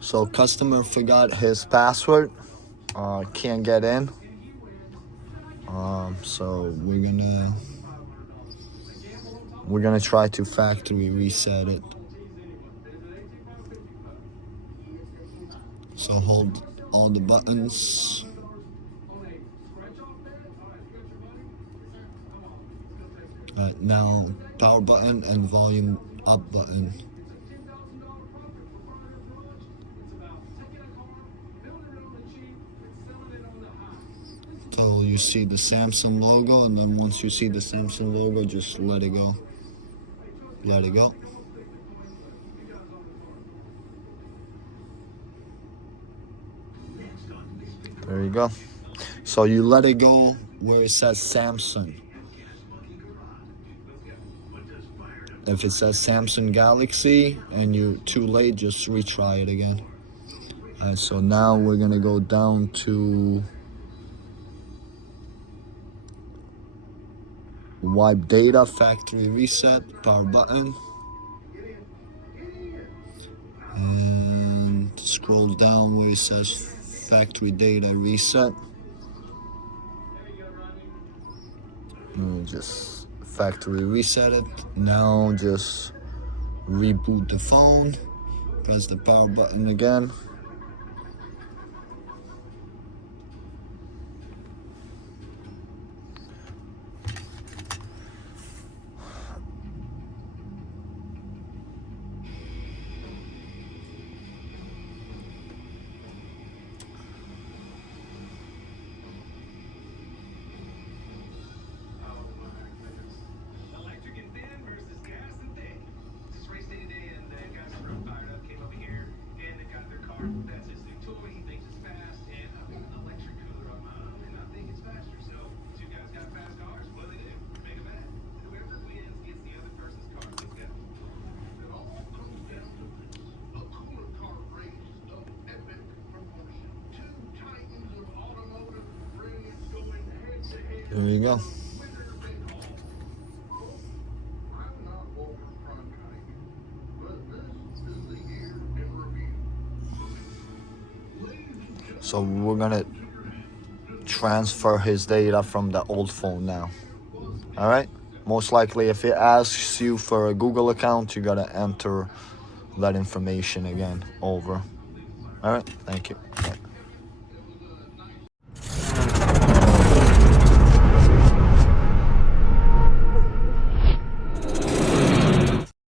So customer forgot his password, can't get in. So we're gonna try to factory reset it. So hold all the buttons. Now power button and volume up button. So you see the Samsung logo, and then once you see the Samsung logo, just let it go. Let it go. There you go. So you let it go where it says Samsung. If it says Samsung Galaxy and you're too late, just retry it again. Alright, so now we're gonna go down to wipe data, factory reset, power button. And scroll down where it says factory data reset. And just factory reset it. Now just reboot the phone. Press the power button again. That's his new toy. He thinks it's fast, and I've got an electric cooler on my own, and I think it's faster. So, two guys got fast cars. What do? Make a bet. Whoever wins gets the other person's car. Let's go. It all comes down to this. A cooler car race of epic proportion. Two titans of automotive brilliance going head to head. There you go. I'm not Walter Cronkite, but this is the year in review. So we're gonna transfer his data from the old phone now. All right. Most likely, if it asks you for a Google account, you gotta enter that information again over. All right. Thank you. Bye.